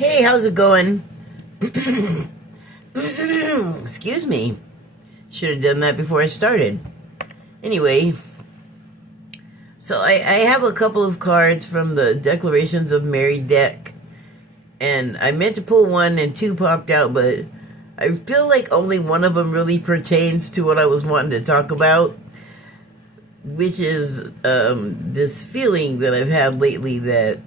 Hey, how's it going? Excuse me. Should have done that before I started. Anyway, so I have a couple of cards from the Declarations of Mary deck. And I meant to pull one and two popped out, but I feel like only one of them really pertains to what I was wanting to talk about, which is this feeling that I've had lately that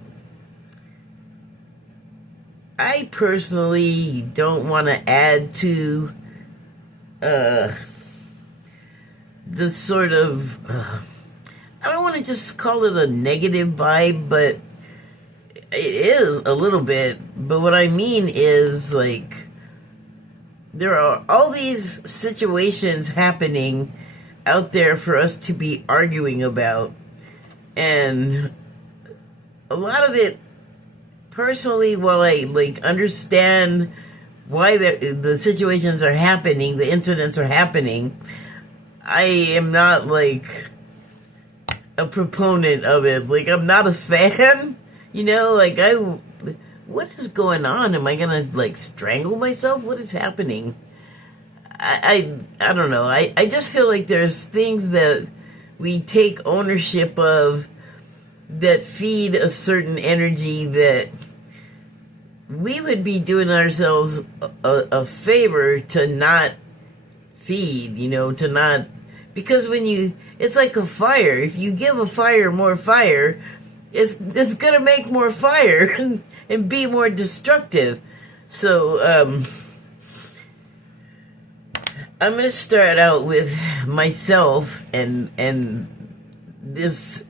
I personally don't want to add to the sort of, I don't want to just call it a negative vibe, but it is a little bit. But what I mean is, like, there are all these situations happening out there for us to be arguing about, and a lot of it, personally, while I understand why the situations are happening, the incidents are happening, I am not a proponent of it. I'm not a fan, what is going on? Am I gonna strangle myself? What is happening? I don't know. I just feel like there's things that we take ownership of that feed a certain energy that we would be doing ourselves a favor to not feed, to not, because it's like a fire. If you give a fire more fire, it's gonna make more fire and be more destructive. So, I'm gonna start out with myself and this.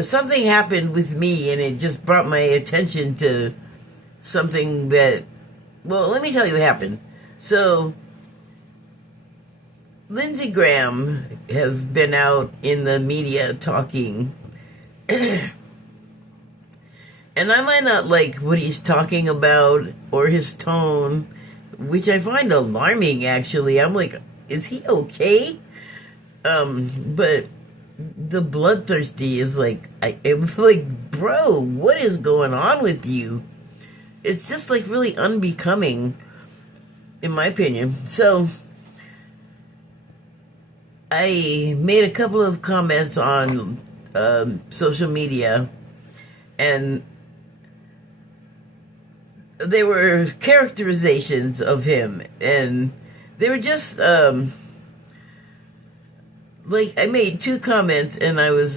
Something happened with me, and it just brought my attention to something that, well, let me tell you what happened. So, Lindsey Graham has been out in the media talking, and I might not like what he's talking about or his tone, which I find alarming, actually. I'm like, is he okay? But the bloodthirsty is bro, what is going on with you? It's just really unbecoming, in my opinion. So I made a couple of comments on social media, and they were characterizations of him, and they were just I made two comments, and I was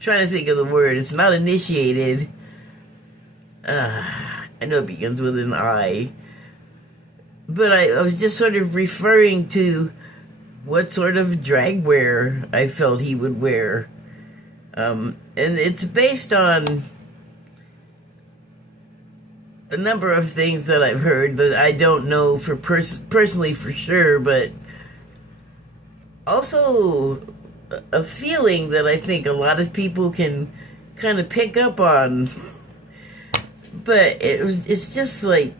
trying to think of the word. It's not initiated. I know it begins with an I. But I was just sort of referring to what sort of drag wear I felt he would wear. And it's based on a number of things that I've heard that I don't know for personally for sure, but also a feeling that I think a lot of people can kind of pick up on. But it's just I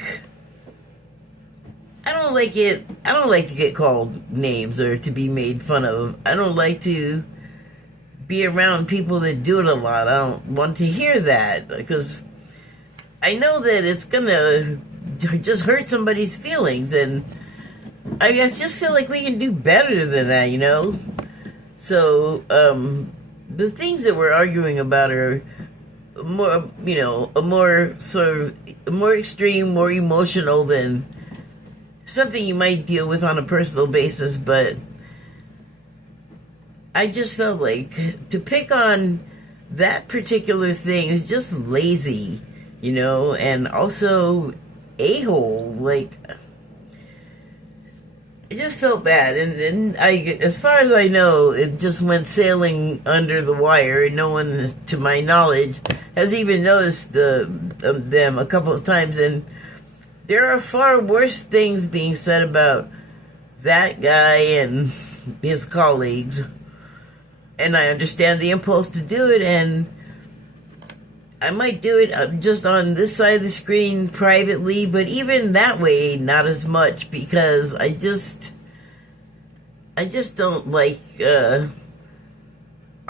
don't like it. I don't like to get called names or to be made fun of. I don't like to be around people that do it a lot. I don't want to hear that, because I know that it's gonna just hurt somebody's feelings, and I just feel like we can do better than that, So, the things that we're arguing about are more, a more more extreme, more emotional than something you might deal with on a personal basis. But I just felt like to pick on that particular thing is just lazy, and also a-hole. It just felt bad, and as far as I know, it just went sailing under the wire, and no one, to my knowledge, has even noticed them a couple of times, and there are far worse things being said about that guy and his colleagues, and I understand the impulse to do it, and I might do it just on this side of the screen privately, but even that way, not as much, because I just don't like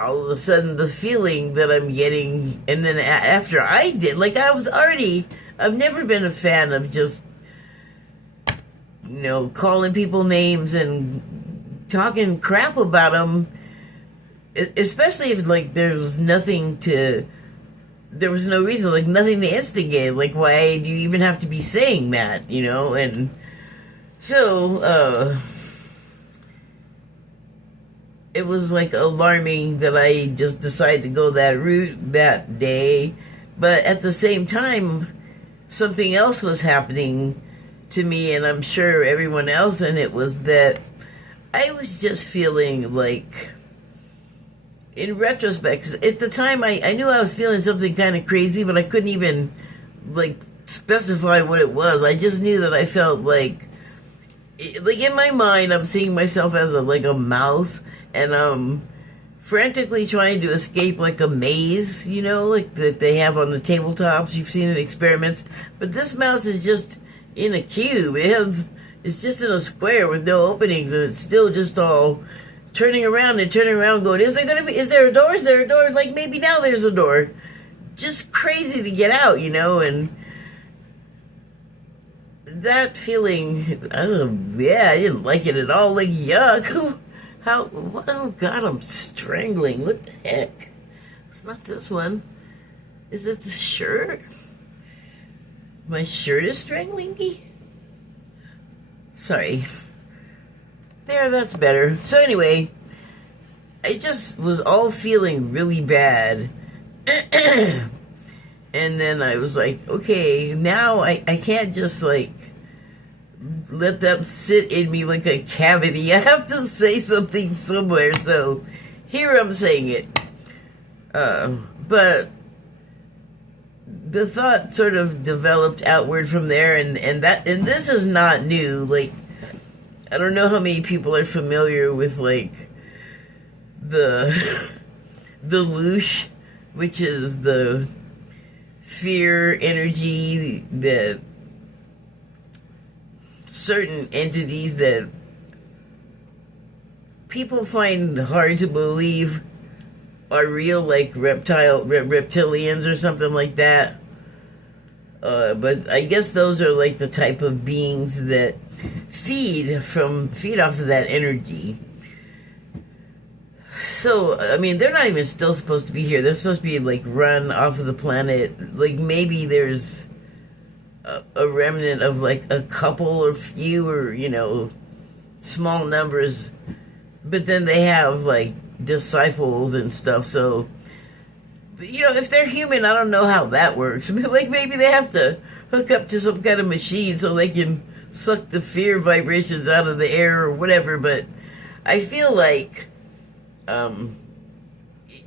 all of a sudden the feeling that I'm getting, and then after I did, like I've never been a fan of just, calling people names and talking crap about them, especially if like there was no reason, like nothing to instigate, like why do you even have to be saying that, and so, it was like alarming that I just decided to go that route that day. But at the same time, something else was happening to me, and I'm sure everyone else, and it was that I was just feeling like, in retrospect, 'cause at the time I knew I was feeling something kind of crazy, but I couldn't even like specify what it was. I just knew that I felt like in my mind, I'm seeing myself as a mouse, and I'm frantically trying to escape like a maze, like that they have on the tabletops. You've seen in experiments, but this mouse is just in a cube. It's just in a square with no openings, and it's still just all turning around and turning around, going, is there a door? Is there a door? Like maybe now there's a door. Just crazy to get out, and that feeling, I didn't like it at all. Like, yuck. Oh God, I'm strangling. What the heck? It's not this one. Is it the shirt? My shirt is strangling me? Sorry. There, that's better. So anyway, I just was all feeling really bad. And then I was like, okay, now I can't just like let that sit in me like a cavity. I have to say something somewhere, so here I'm saying it. But the thought sort of developed outward from there, and this is not new. Like, I don't know how many people are familiar with like the loosh, which is the fear energy that certain entities that people find hard to believe are real, like reptilians or something like that. But I guess those are like the type of beings that feed off of that energy. So, I mean, they're not even still supposed to be here. They're supposed to be like run off of the planet. Like maybe there's a remnant of like a couple or few or small numbers, but then they have like disciples and stuff. So if they're human, I don't know how that works. I mean, like maybe they have to hook up to some kind of machine so they can suck the fear vibrations out of the air or whatever. But I feel like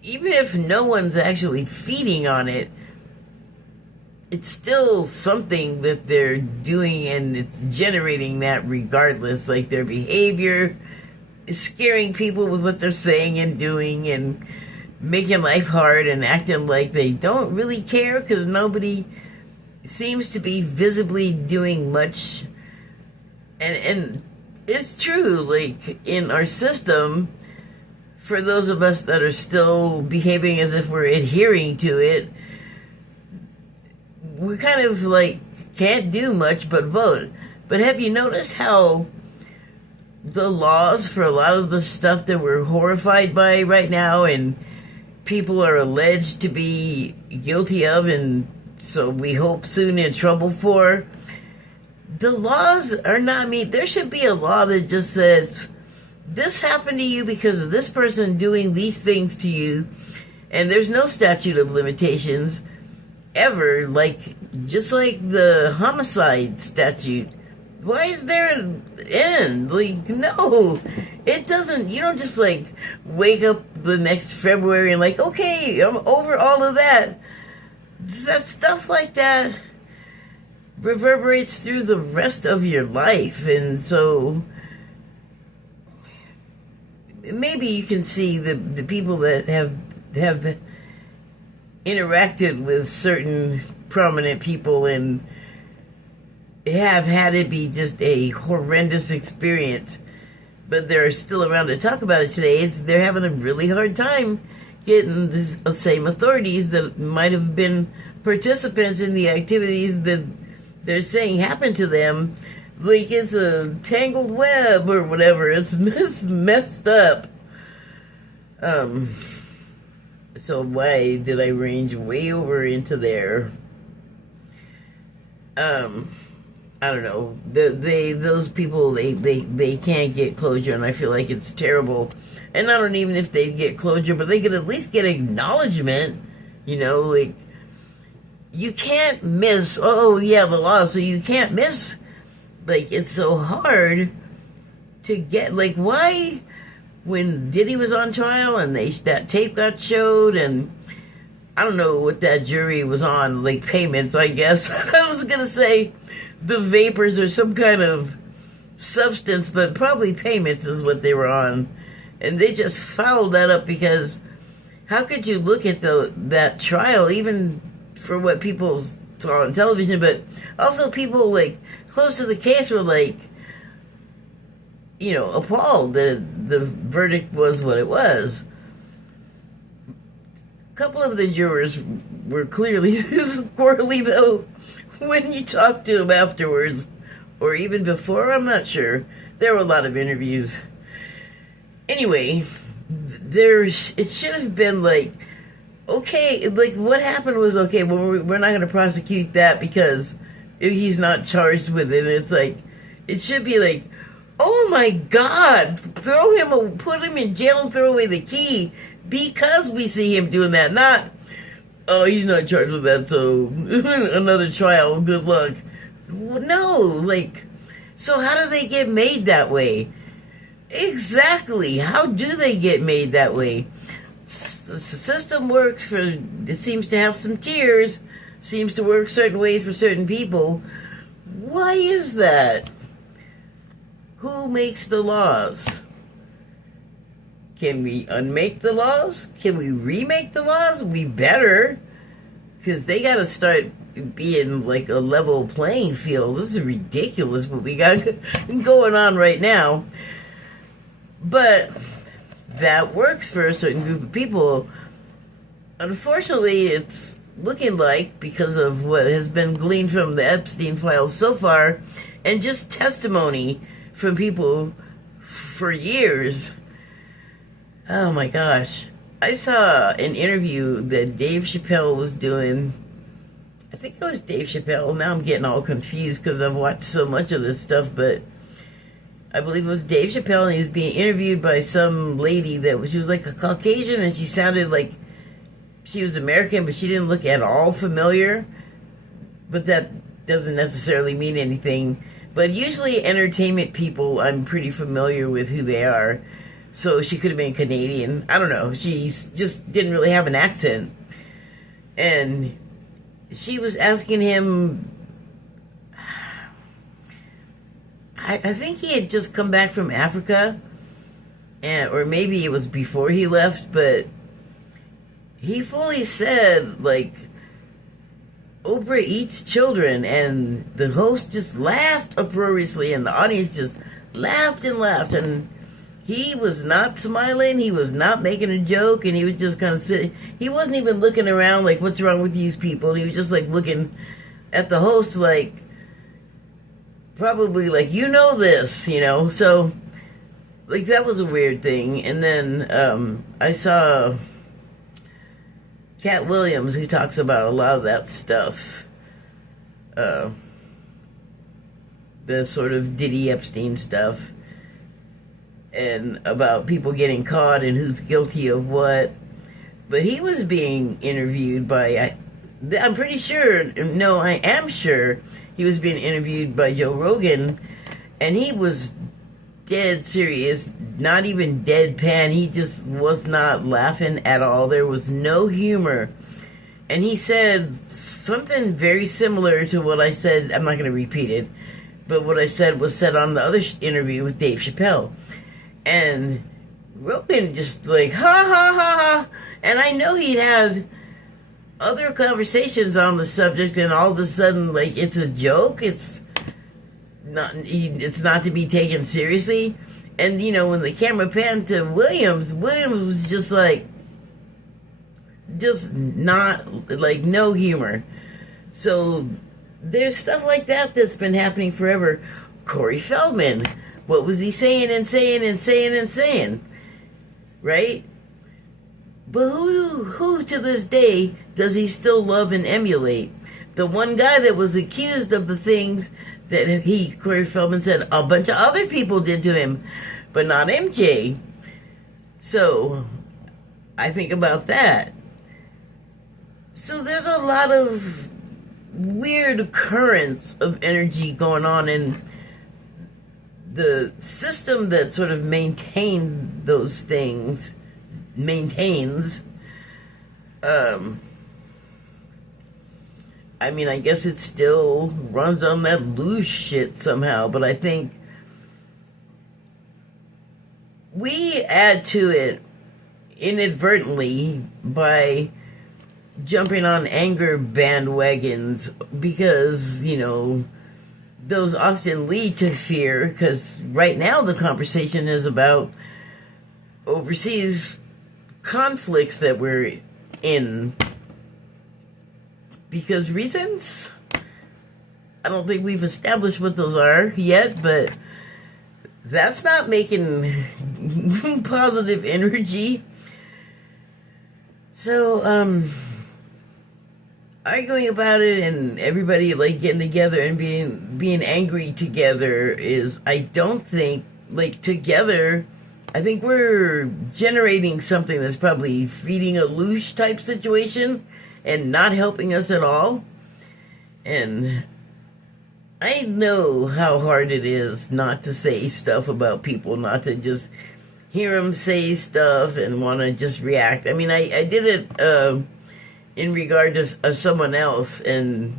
even if no one's actually feeding on it, it's still something that they're doing, and it's generating that regardless. Like their behavior is scaring people with what they're saying and doing, and making life hard and acting like they don't really care because nobody seems to be visibly doing much. And it's true, like in our system, for those of us that are still behaving as if we're adhering to it, we kind of like can't do much but vote. But have you noticed how the laws for a lot of the stuff that we're horrified by right now and people are alleged to be guilty of, and so we hope soon in trouble for, the laws are not, there should be a law that just says this happened to you because of this person doing these things to you, and there's no statute of limitations ever, like just like the homicide statute. Why is there an end? Like, no, it doesn't. You don't just like wake up the next February and like, okay, I'm over all of that. That stuff like that reverberates through the rest of your life. And so maybe you can see the people that have interacted with certain prominent people and have had it be just a horrendous experience, but they're still around to talk about it today. They're having a really hard time getting the same authorities that might have been participants in the activities that they're saying happened to them. Like it's a tangled web or whatever. It's messed up. So why did I range way over into there? I don't know. Those people they can't get closure, and I feel like it's terrible. And I don't even if they'd get closure, but they could at least get acknowledgement. You know, like you can't miss. Oh yeah, the law. So you can't miss. Like it's so hard to get. Like why? When Diddy was on trial and that tape got showed, and I don't know what that jury was on, like payments, I guess. I was gonna say the vapors or some kind of substance, but probably payments is what they were on. And they just fouled that up because how could you look at that trial, even for what people saw on television, but also people like close to the case were like, you know, appalled that the verdict was what it was. A couple of the jurors were clearly squirrely, though, when you talk to them afterwards, or even before, I'm not sure. There were a lot of interviews. Anyway, it should have been like, okay, like what happened was okay, well, we're not going to prosecute that because he's not charged with it. It's like, it should be like, oh my God, put him in jail and throw away the key because we see him doing that. Not, oh, he's not charged with that, so another trial, good luck. No, like, so how do they get made that way? Exactly. How do they get made that way? The system works it seems to have some tiers, seems to work certain ways for certain people. Why is that? Who makes the laws? Can we unmake the laws? Can we remake the laws? We better, because they got to start being like a level playing field. This is ridiculous what we got going on right now. But that works for a certain group of people. Unfortunately, it's looking like, because of what has been gleaned from the Epstein files so far, and just testimony from people for years. Oh my gosh. I saw an interview that Dave Chappelle was doing. I think it was Dave Chappelle. Now I'm getting all confused because I've watched so much of this stuff, but I believe it was Dave Chappelle, and he was being interviewed by some lady she was like a Caucasian, and she sounded like she was American, but she didn't look at all familiar. But that doesn't necessarily mean anything. But usually entertainment people, I'm pretty familiar with who they are. So she could have been Canadian. I don't know. She just didn't really have an accent. And she was asking him, I think he had just come back from Africa, or maybe it was before he left, but he fully said, like, Oprah eats children, and the host just laughed uproariously, and the audience just laughed and laughed, and he was not smiling, he was not making a joke, and he was just kind of sitting. He wasn't even looking around like, what's wrong with these people? He was just like looking at the host like, probably like, you know this, you know? So, like, that was a weird thing. And then I saw Cat Williams, who talks about a lot of that stuff. The sort of Diddy Epstein stuff. And about people getting caught and who's guilty of what. But he was being interviewed by, I'm pretty sure, no, I am sure, he was being interviewed by Joe Rogan, and he was dead serious, not even deadpan. He just was not laughing at all. There was no humor. And he said something very similar to what I said. I'm not going to repeat it, but what I said was said on the other interview with Dave Chappelle. And Rogan just like, ha ha ha ha. And I know he'd had other conversations on the subject, and all of a sudden, like, it's a joke. It's not to be taken seriously. And, you know, when the camera panned to Williams was just like, just not, like, no humor. So there's stuff like that that's been happening forever. Corey Feldman, what was he saying and saying and saying and saying, right? But who to this day does he still love and emulate? The one guy that was accused of the things that Corey Feldman said a bunch of other people did to him, but not MJ. So I think about that. So there's a lot of weird currents of energy going on in the system that sort of maintains those things. I mean, I guess it still runs on that loose shit somehow, but I think we add to it inadvertently by jumping on anger bandwagons because, those often lead to fear, because right now the conversation is about overseas conflicts that we're in. Because reasons? I don't think we've established what those are yet, but that's not making positive energy. So, arguing about it and everybody like getting together and being angry together is, I don't think, like, together, I think we're generating something that's probably feeding a loose type situation and not helping us at all. And I know how hard it is not to say stuff about people, not to just hear them say stuff and want to just react. I mean, I did it in regard to someone else, and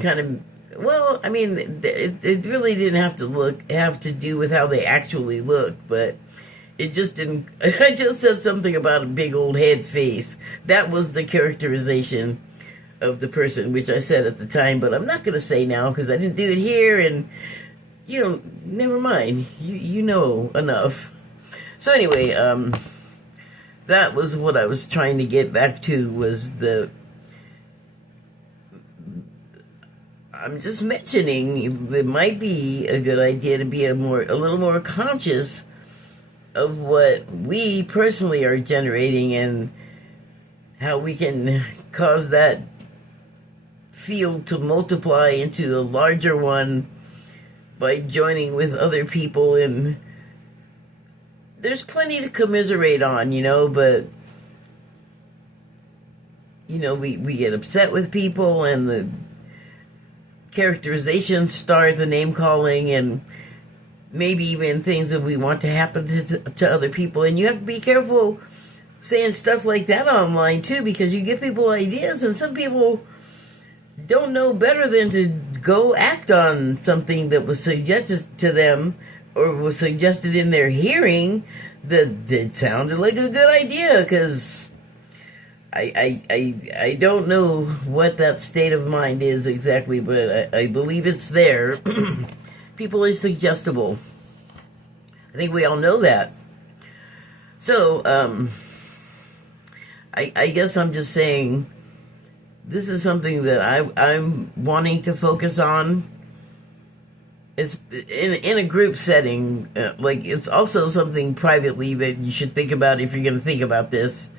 kind of, well, I mean, it really didn't have to do with how they actually look, but it just didn't. I just said something about a big old head face. That was the characterization of the person, which I said at the time, but I'm not going to say now because I didn't do it here, and never mind. You know enough. So anyway, that was what I was trying to get back to, was I'm just mentioning it might be a good idea to be a little more conscious of what we personally are generating and how we can cause that field to multiply into a larger one by joining with other people. And there's plenty to commiserate on, but we get upset with people, and the characterizations start the name calling, and maybe even things that we want to happen to other people. And you have to be careful saying stuff like that online too, because you give people ideas, and some people don't know better than to go act on something that was suggested to them or was suggested in their hearing that sounded like a good idea, because I don't know what that state of mind is exactly, but I believe it's there. People are suggestible. I think we all know that. So, I guess I'm just saying this is something that I'm wanting to focus on. It's in a group setting. Like, it's also something privately that you should think about if you're going to think about this.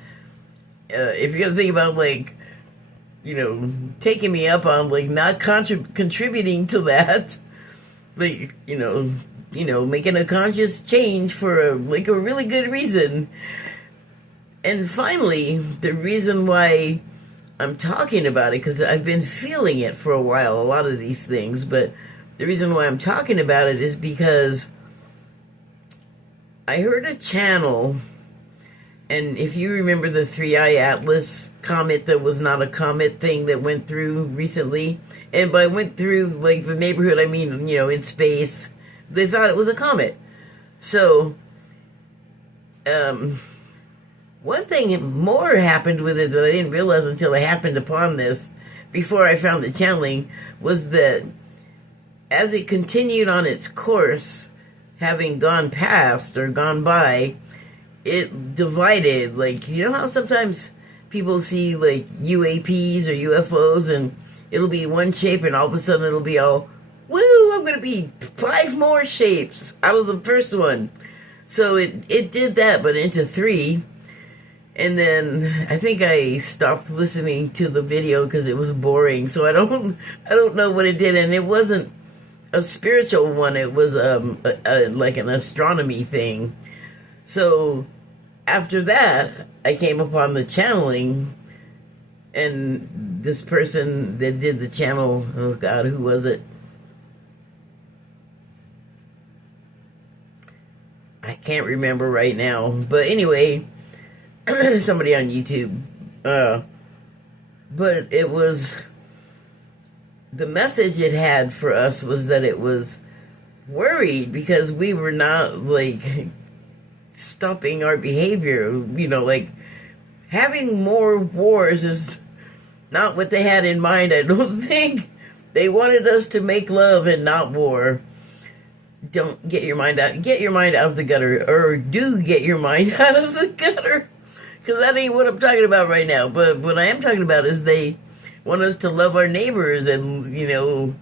If you're going to think about, like, taking me up on, like, not contributing to that, like, making a conscious change for a really good reason. And finally, the reason why I'm talking about it, because I've been feeling it for a while, a lot of these things, but the reason why I'm talking about it is because I heard a channel, and if you remember the 3i Atlas comet that was not a comet thing that went through recently, and by went through, like, the neighborhood, I mean, in space, they thought it was a comet. So, one thing more happened with it that I didn't realize until I happened upon this before I found the channeling, was that as it continued on its course, having gone past or gone by, it divided. Like, how sometimes people see like UAPs or UFOs, and it'll be one shape, and all of a sudden it'll be all, woo, I'm going to be 5 more shapes out of the first one. So it did that, but into 3. And then I think I stopped listening to the video because it was boring. So I don't know what it did, and it wasn't a spiritual one. It was like an astronomy thing. So after that, I came upon the channeling, and this person that did the channel, oh God, who was it? I can't remember right now. But anyway, somebody on YouTube. But it was, the message it had for us was that it was worried because we were not like stopping our behavior. You know, like having more wars is not what they had in mind. I don't think they wanted us to make love and not war. Don't get your mind out. Get your mind out of the gutter, or do get your mind out of the gutter, because that ain't what I'm talking about right now. But what I am talking about is they want us to love our neighbors and, you know,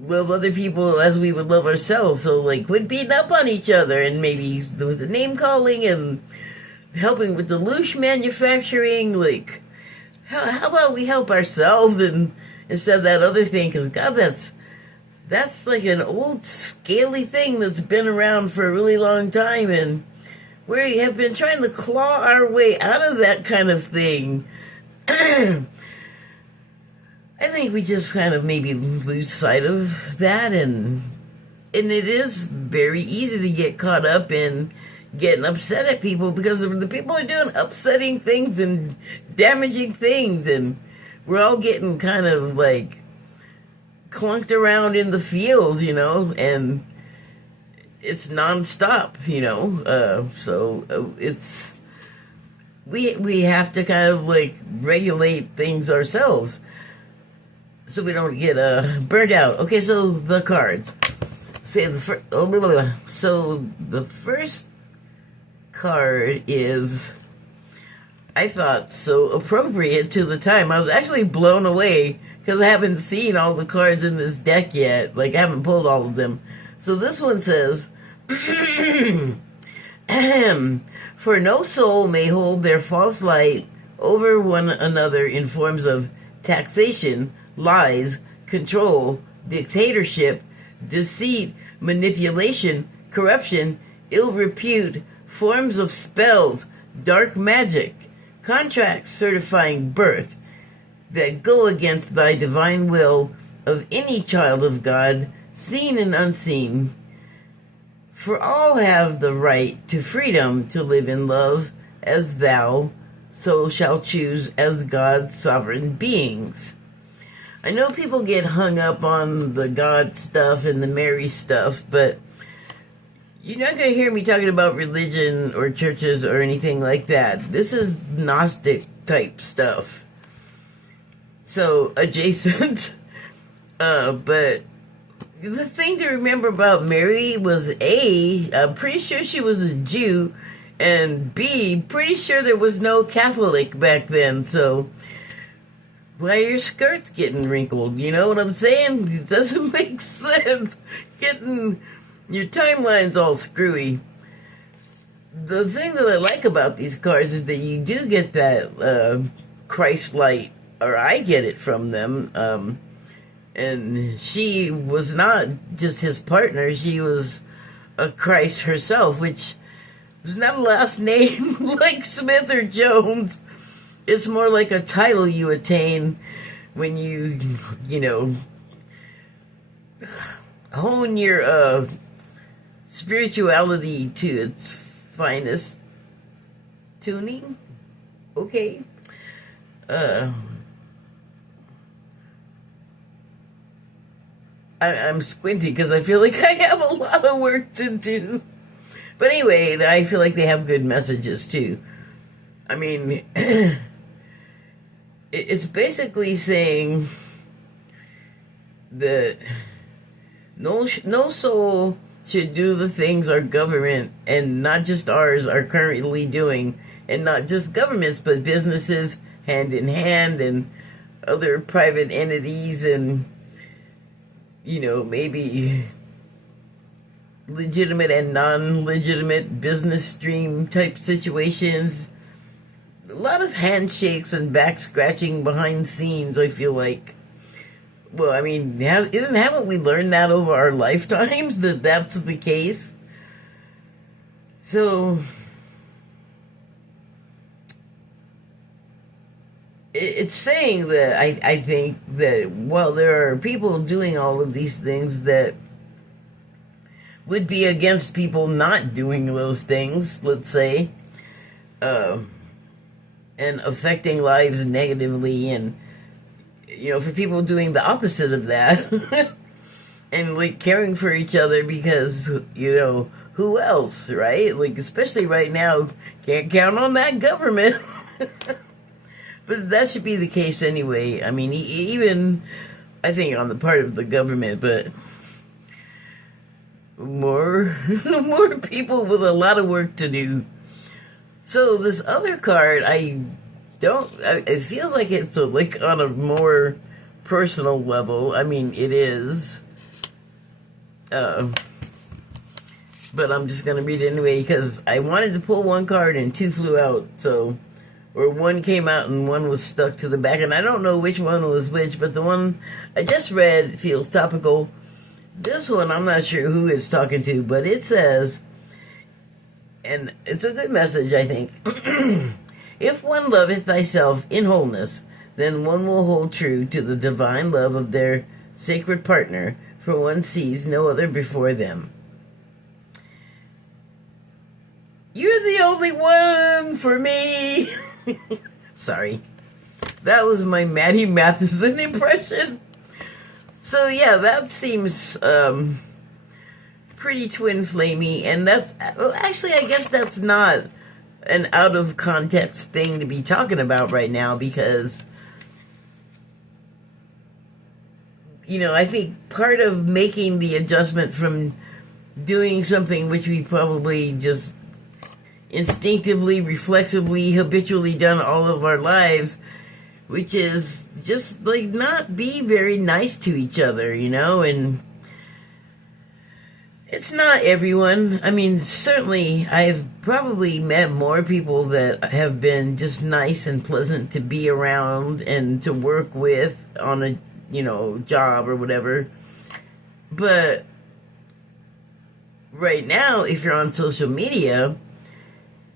love other people as we would love ourselves. So, like, quit beating up on each other, and maybe with the name calling and helping with the loosh manufacturing. Like, how about we help ourselves and instead of that other thing? Because, God, that's like an old scaly thing that's been around for a really long time, and we have been trying to claw our way out of that kind of thing. I think we just kind of maybe lose sight of that, and it is very easy to get caught up in getting upset at people because the people are doing upsetting things and damaging things, and we're all getting kind of like clunked around in the fields, you know, and it's nonstop, you know. It's we have to kind of like regulate things ourselves so we don't get burnt out. Okay, so the cards. Say so the first card is, I thought, so appropriate to the time. I was actually blown away because I haven't seen all the cards in this deck yet. Like, I haven't pulled all of them. So this one says, for no soul may hold their false light over one another in forms of taxation, lies, control, dictatorship, deceit, manipulation, corruption, ill repute, forms of spells, dark magic, contracts certifying birth, that go against thy divine will of any child of God, seen and unseen. For all have the right to freedom to live in love as thou so shall choose as God's sovereign beings. I know people get hung up on the God stuff and the Mary stuff, but you're not going to hear me talking about religion or churches or anything like that. This is Gnostic type stuff. So, adjacent. But the thing to remember about Mary was A, I'm pretty sure she was a Jew, and B, pretty sure there was no Catholic back then, so why are your skirts getting wrinkled? You know what I'm saying? It doesn't make sense. Getting your timeline's all screwy. The thing that I like about these cards is that you do get that Christ light, or I get it from them. And she was not just his partner, she was a Christ herself, which is not a last name like Smith or Jones. It's more like a title you attain when you know, hone your spirituality to its finest tuning. Okay. I'm squinting because I feel like I have a lot of work to do. But anyway, I feel like they have good messages too. I mean, it's basically saying that no soul should do the things our government, and not just ours, are currently doing, and not just governments, but businesses hand in hand, and other private entities, and maybe legitimate and non-legitimate business stream type situations. A lot of handshakes and back scratching behind scenes, I feel like. Well, I mean, haven't we learned that over our lifetimes, that that's the case? So it's saying that I think that while there are people doing all of these things that would be against people not doing those things, let's say, and affecting lives negatively, and for people doing the opposite of that, and like caring for each other, because who else, right? Like, especially right now, can't count on that government. But that should be the case anyway. I mean, even I think on the part of the government, but more people with a lot of work to do. So this other card, it feels like it's like on a more personal level. I mean, it is. But I'm just going to read it anyway, because I wanted to pull one card and two flew out. Or one came out and one was stuck to the back. And I don't know which one was which, but the one I just read feels topical. This one, I'm not sure who it's talking to, but it says, and it's a good message, I think. If one loveth thyself in wholeness, then one will hold true to the divine love of their sacred partner, for one sees no other before them. You're the only one for me. Sorry. That was my Maddie Matheson impression. So yeah, that seems pretty twin flamey, and that's actually, I guess that's not an out of context thing to be talking about right now, because I think part of making the adjustment from doing something which we probably just instinctively, reflexively, habitually done all of our lives, which is just like not be very nice to each other, and it's not everyone. I mean, certainly I've probably met more people that have been just nice and pleasant to be around and to work with on a job or whatever. But right now, if you're on social media,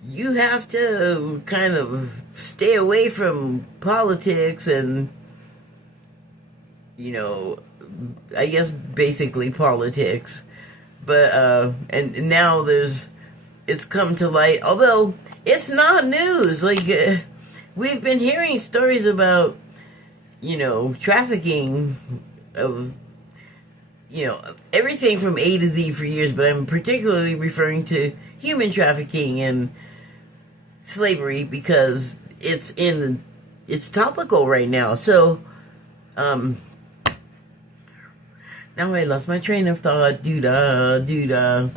you have to kind of stay away from politics and, I guess basically politics. But, and now it's come to light, although it's not news. Like, we've been hearing stories about, trafficking of, everything from A to Z for years, but I'm particularly referring to human trafficking and slavery, because it's topical right now. So now I lost my train of thought. Doo-da.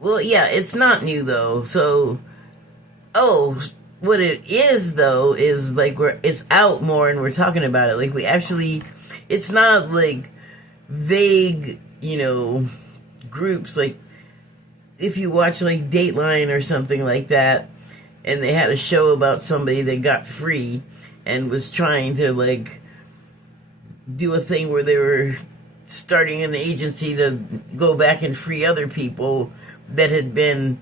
Well, yeah, it's not new though. So what it is though is like it's out more and we're talking about it. Like it's not like vague, groups. Like if you watch like Dateline or something like that, and they had a show about somebody that got free and was trying to like do a thing where they were starting an agency to go back and free other people that had been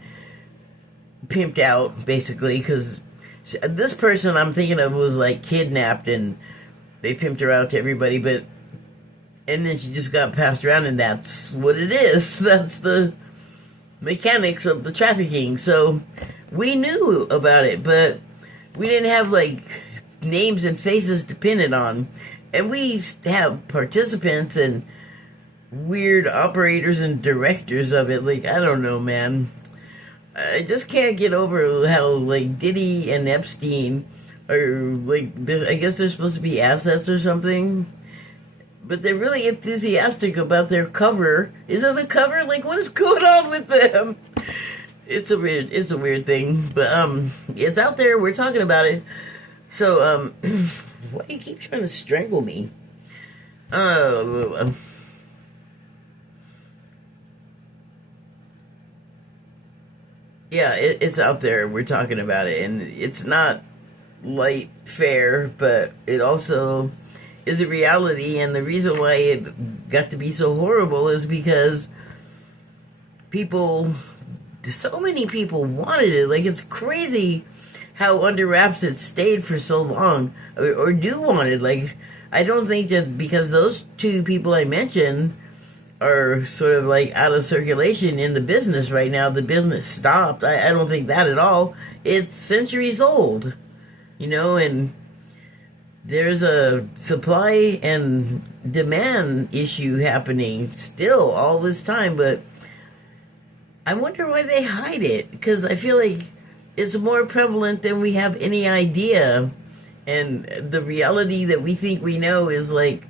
pimped out, basically, because this person I'm thinking of was like kidnapped and they pimped her out to everybody, and then she just got passed around, and that's what it is. That's the mechanics of the trafficking. So we knew about it, but we didn't have like names and faces to pin it on. And we have participants and weird operators and directors of it. Like, I don't know, man. I just can't get over how like Diddy and Epstein are like, I guess they're supposed to be assets or something, but they're really enthusiastic about their cover. Is it a cover? Like, what is going on with them? it's a weird thing, but it's out there. We're talking about it. So why do you keep trying to strangle me? Uh, yeah, it's out there. We're talking about it, and it's not light fare, but it also is a reality. And the reason why it got to be so horrible is because people, so many people wanted it. Like, it's crazy how under wraps it stayed for so long, or do want it. Like, I don't think that because those two people I mentioned are sort of like out of circulation in the business right now, the business stopped. I don't think that at all. It's centuries old, and there's a supply and demand issue happening still all this time, but I wonder why they hide it, because I feel like it's more prevalent than we have any idea. And the reality that we think we know is like,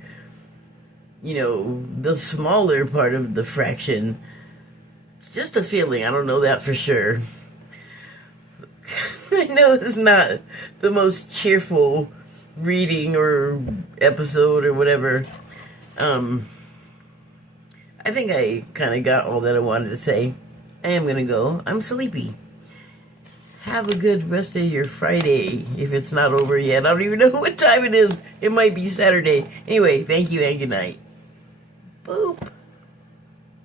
the smaller part of the fraction. It's just a feeling. I don't know that for sure. I know it's not the most cheerful reading or episode or whatever. I think I kind of got all that I wanted to say. I am going to go. I'm sleepy. Have a good rest of your Friday, if it's not over yet. I don't even know what time it is. It might be Saturday. Anyway, thank you and good night. Boop.